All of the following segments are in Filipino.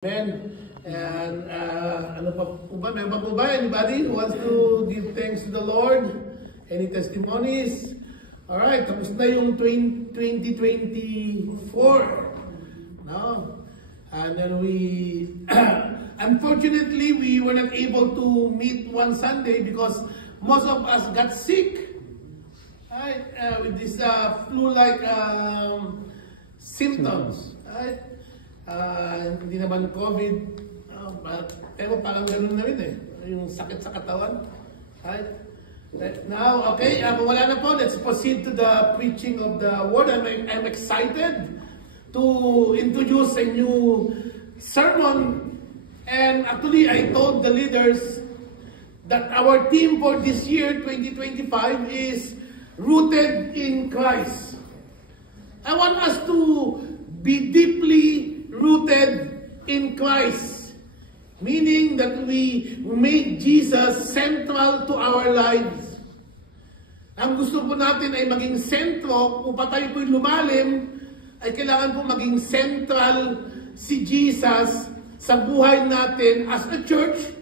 Amen. And ano pa po ba? Meron pa po ba? Anybody who wants to give thanks to the Lord? Any testimonies? Alright, tapos na yung 2024. No? And then unfortunately, we were not able to meet one Sunday because most of us got sick. Right? With this flu-like symptoms. Right? Hindi naman COVID, pero parang gano'n na rin eh, yung sakit sa katawan. Right? Now, okay, wala na po, let's proceed to the preaching of the word. I'm excited to introduce a new sermon, and actually I told the leaders that our theme for this year, 2025, is Rooted in Christ. I want us to be deeply rooted in Christ, meaning that we make Jesus central to our lives. Ang gusto po natin ay maging sentro, upang tayo po'y lumalim, ay kailangan po maging central si Jesus sa buhay natin as a church,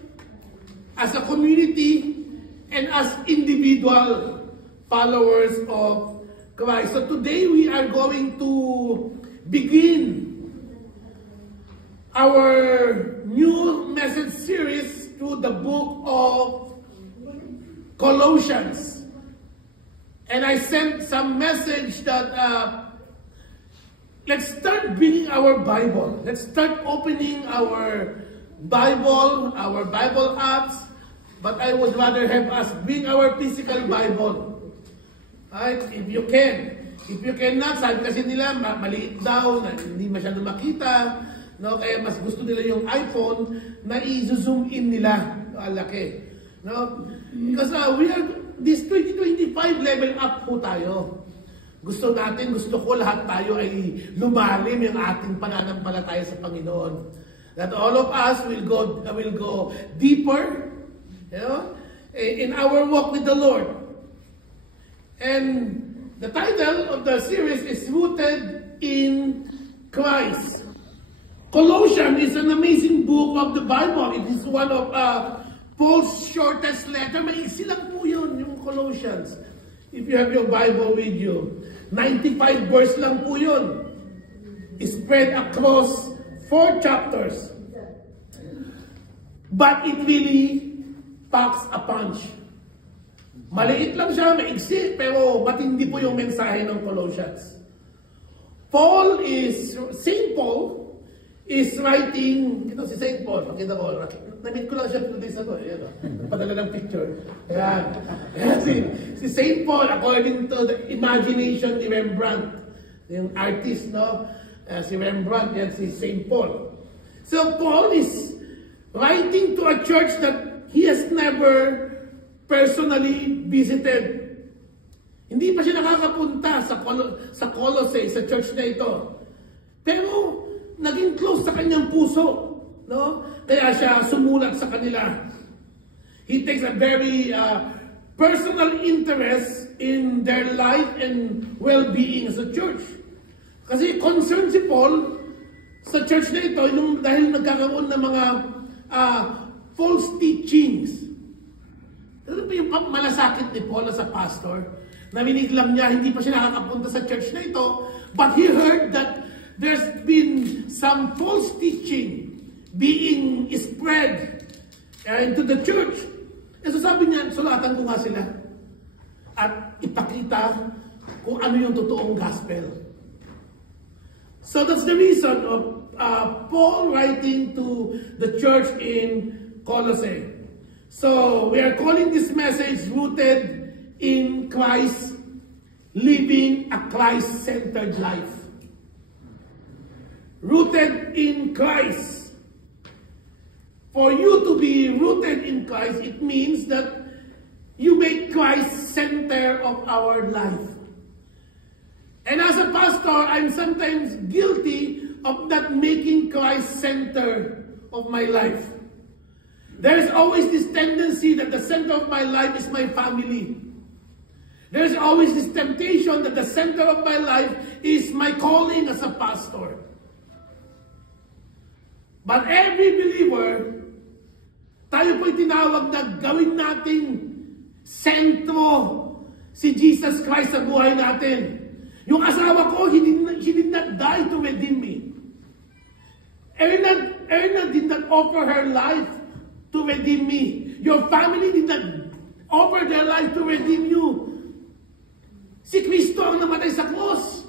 as a community, and as individual followers of Christ. So today we are going to begin our new message series through the book of Colossians. And I sent some message that let's start bringing our Bible. Let's start opening our Bible apps. But I would rather have us bring our physical Bible. Right? If you can. If you cannot, sabi kasi nila, maliit daw, hindi masyado makita. No, kaya mas gusto nila yung iPhone na i-zoom in nila. Laki. No? Because we are, this 2025 level up po tayo. Gusto ko lahat tayo ay lumalim yung ating pananampalataya sa Panginoon. That all of us will go deeper, you know, in our walk with the Lord. And the title of the series is Rooted in Christ. Colossians is an amazing book of the Bible. It is one of Paul's shortest letter. Maiksi lang po yun, yung Colossians. If you have your Bible with you. 95 verse lang po yun. Spread across 4 chapters. But it really packs a punch. Maliit lang siya, maiksi, pero matindi po yung mensahe ng Colossians. Saint Paul is writing, ito si Saint Paul, pakita ko, namit ko lang siya today sa to, ayan o, padala ng picture. Ayan. Si Saint Paul, according to the imagination ni Rembrandt, yung artist, no? Si Rembrandt, yan si Saint Paul. So Paul is writing to a church that he has never personally visited. Hindi pa siya nakakapunta sa Colossae, sa church na ito. Pero naging close sa kanyang puso, no? Kaya siya sumulat sa kanila. He takes a very personal interest in their life and well-being as a church. Kasi concerned si Paul sa church na ito dahil nagkakaroon ng mga false teachings. Ano ba yung malasakit ni Paul as a pastor? Naminig lang niya, hindi pa siya nakakapunta sa church na ito, but he heard that there's been some false teaching being spread into the church. And so sabi niya, sulatan ko nga sila at ipakita kung ano yung totoong gospel. So that's the reason of Paul writing to the church in Colossae. So we are calling this message Rooted in Christ, Living a Christ-Centered Life. Rooted in Christ. For you to be rooted in Christ, it means that you make Christ center of our life. And as a pastor, I'm sometimes guilty of not making Christ center of my life. There's always this tendency that the center of my life is my family. There's always this temptation that the center of my life is my calling as a pastor. But every believer, tayo po'y tinawag na gawin nating sentro si Jesus Christ sa buhay natin. Yung asawa ko, he did not die to redeem me. Erna did not offer her life to redeem me. Your family did not offer their life to redeem you. Si Kristo ang namatay sa cross.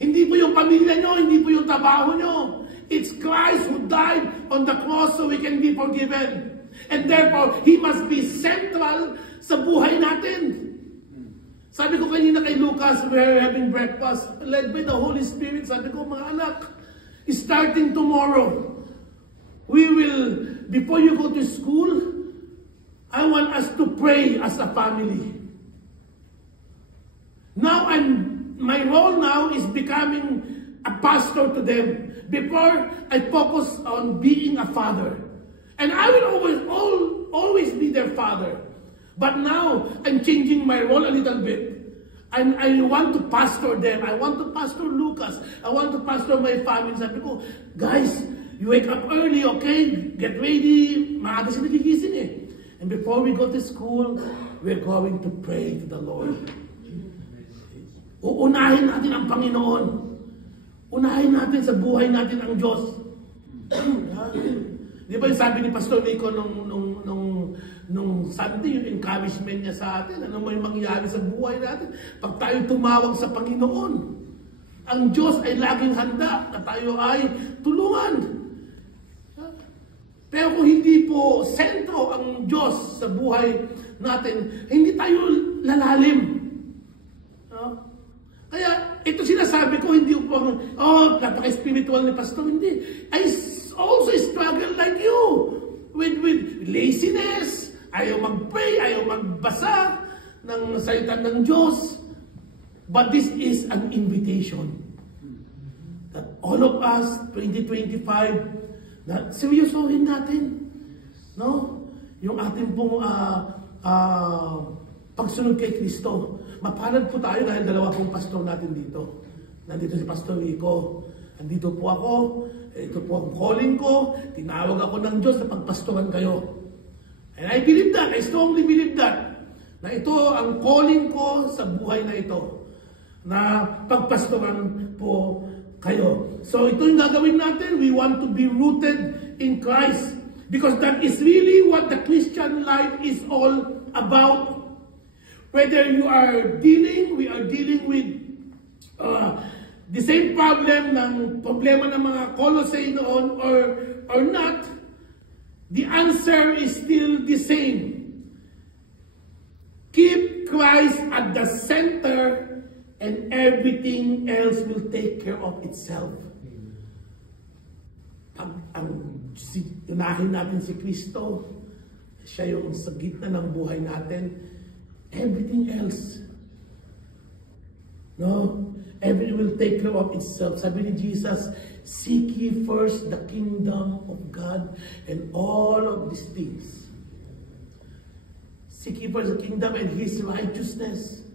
Hindi po yung pamilya nyo, hindi po yung trabaho nyo. It's Christ who died on the cross so we can be forgiven. And therefore, He must be central sa buhay natin. Sabi ko kanina kay Lucas, we are having breakfast, led by the Holy Spirit. Sabi ko, mga anak, starting tomorrow, we will, before you go to school, I want us to pray as a family. Now, my role now is becoming a pastor to them. Before, I focus on being a father. And I will always be their father. But now, I'm changing my role a little bit. I want to pastor them. I want to pastor Lucas. I want to pastor my family. Sabi ko, guys, you wake up early, okay? Get ready. Maaga sila gigising eh. And before we go to school, we're going to pray to the Lord. Uunahin natin ang Panginoon. Unahin natin sa buhay natin ang Diyos. Di ba yung sabi ni Pastor Nico nung Sunday, yung encouragement niya sa atin, ano may mangyari sa buhay natin pag tayo tumawag sa Panginoon. Ang Diyos ay laging handa na tayo ay tulungan. Pero kung hindi po sentro ang Diyos sa buhay natin, hindi tayo lalalim. Kaya ito sinasabi ko, hindi po, napaka-spiritual ni Pastor, hindi. I also struggle like you with laziness. Ayaw mag-pray, ayaw magbasa ng salita ng Diyos. But this is an invitation that all of us, 2025, na seryosohin natin. No? Yung ating pong pagsunod kay Kristo. Mapalad po tayo dahil dalawa pong pastor natin dito. Nandito si Pastor Rico. Nandito po ako. Ito po ang calling ko. Tinawag ako ng Diyos na pagpastoran kayo. And I believe that. I strongly believe that. Na ito ang calling ko sa buhay na ito. Na pagpastoran po kayo. So ito yung gagawin natin. We want to be rooted in Christ. Because that is really what the Christian life is all about. Whether we are dealing with the same problema ng mga Colossae noon or not, the answer is still the same. Keep Christ at the center and everything else will take care of itself. Unahin natin si Kristo, siya yung sa gitna ng buhay natin, everything else, everything will take care of itself. Sabi ni Jesus, seek ye first the kingdom of God and all of these things. Seek ye first the kingdom and His righteousness,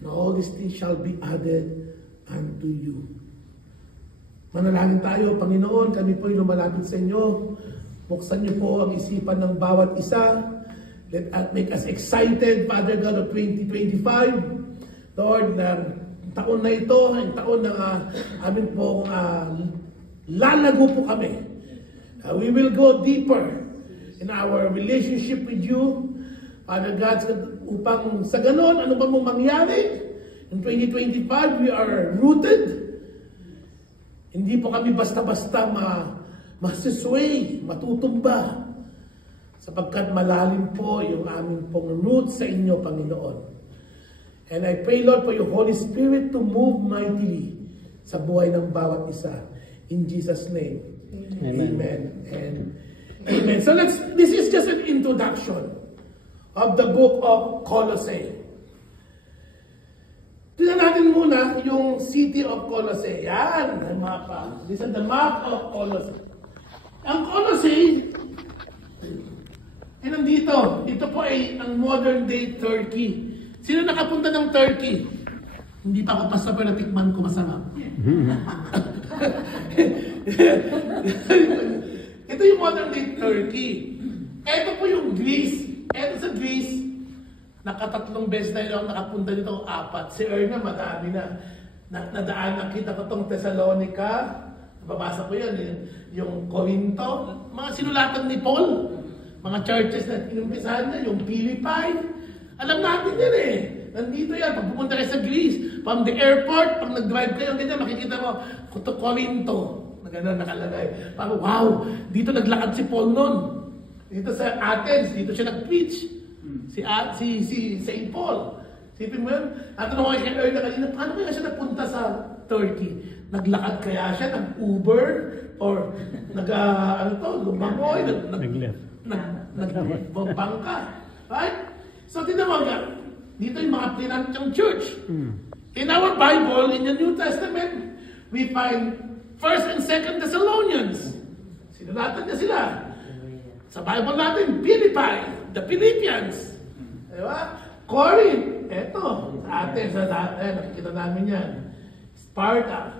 and all these things shall be added unto you. Manalangin tayo. Panginoon, kami po'y lumalapit sa inyo. Buksan niyo po ang isipan ng bawat isa. Let us make us excited, Father God, of 2025. Lord, taon na ito, ang taon na amin po lalago po kami. We will go deeper in our relationship with you, Father God, upang sa ganon, ano ba mong mangyari? In 2025, we are rooted. Hindi po kami basta-basta masisway, matutumba, sapagkat malalim po yung aming pong roots sa inyo, Panginoon. And I pray, Lord, for your Holy Spirit to move mightily sa buhay ng bawat isa. In Jesus' name, amen. And amen. So this is just an introduction of the book of Colossae. Tignan natin muna yung city of Colossae. Yan, ang mapa. This is the map of Colossae. Ang Colossae ay nandito. Ito po ay ang modern day Turkey. Sino nakapunta ng Turkey? Hindi pa ako pasapor na tikman ko masarap. Ito yung modern day Turkey. Ito po yung Greece. Ito sa Greece, nakatatlong beses na yun ako nakapunta dito, 4. Si Erna, madami na. Nadaan nakita ko tong Thessalonica. Babasa ko yan, yung Corinto. Mga sinulatan ni Paul. Mga churches na inumpisahan niya, yung Philippi. Alam natin yan eh. Nandito yan, pag pumunta kayo sa Greece, from the airport, pag nag-drive kayo, ganyan, makikita mo, Corinto. Na gano'n nakalagay. Parang, wow, dito naglakad si Paul noon. Dito sa Athens, dito siya nag-preach. Si St. Paul. Sipin mo yun? At ano kay Erna kanina, paano kaya siya nagpunta sa Turkey? Naglakad kaya siya, nag-Uber, or lumangoy, nagbangka. Right? So, tinan mo nga, dito yung mga pinantang church. In our Bible, in the New Testament, we find 1st and 2nd Thessalonians. Sinulatan niya sila. Sa Bible natin, Philippi, the Philippians. Diba? Corinth, eto, sa atin, nakikita namin yan. Sparta.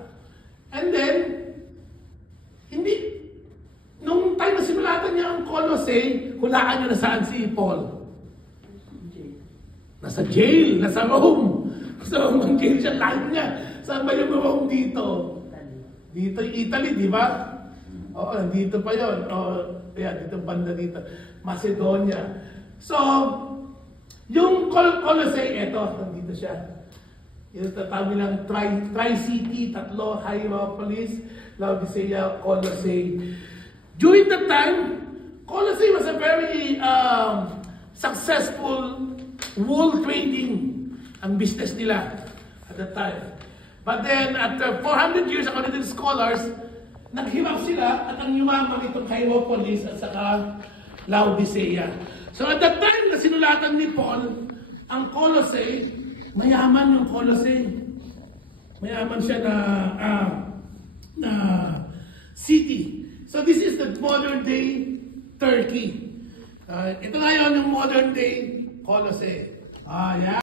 And then, nung time na simulatan niya ang Colossae, hulaan niyo na saan si Paul? Nasa jail, nasa Rome. So, ang jail siya, lahat niya. Saan ba yung Rome dito? Dito yung Italy, di ba? Oo, dito pa yun. Dito banda dito. Macedonia. So, yung Colossae, eto, nandito siya. Yung tatawag nilang Tri-City, tatlo, Hierapolis, Laodicea, Colossae. During that time, Colossae was a very successful wool trading ang business nila at that time. But then, after 400 years, according to the scholars, naghirap sila at ang yumaman itong Hierapolis at saka Laodicea. So at that time na sinulatan ni Paul ang Colossae, mayaman yung Colossae. Mayaman siya na city. So this is the modern day Turkey. Ito ngayon yung modern day Colossae. Yeah.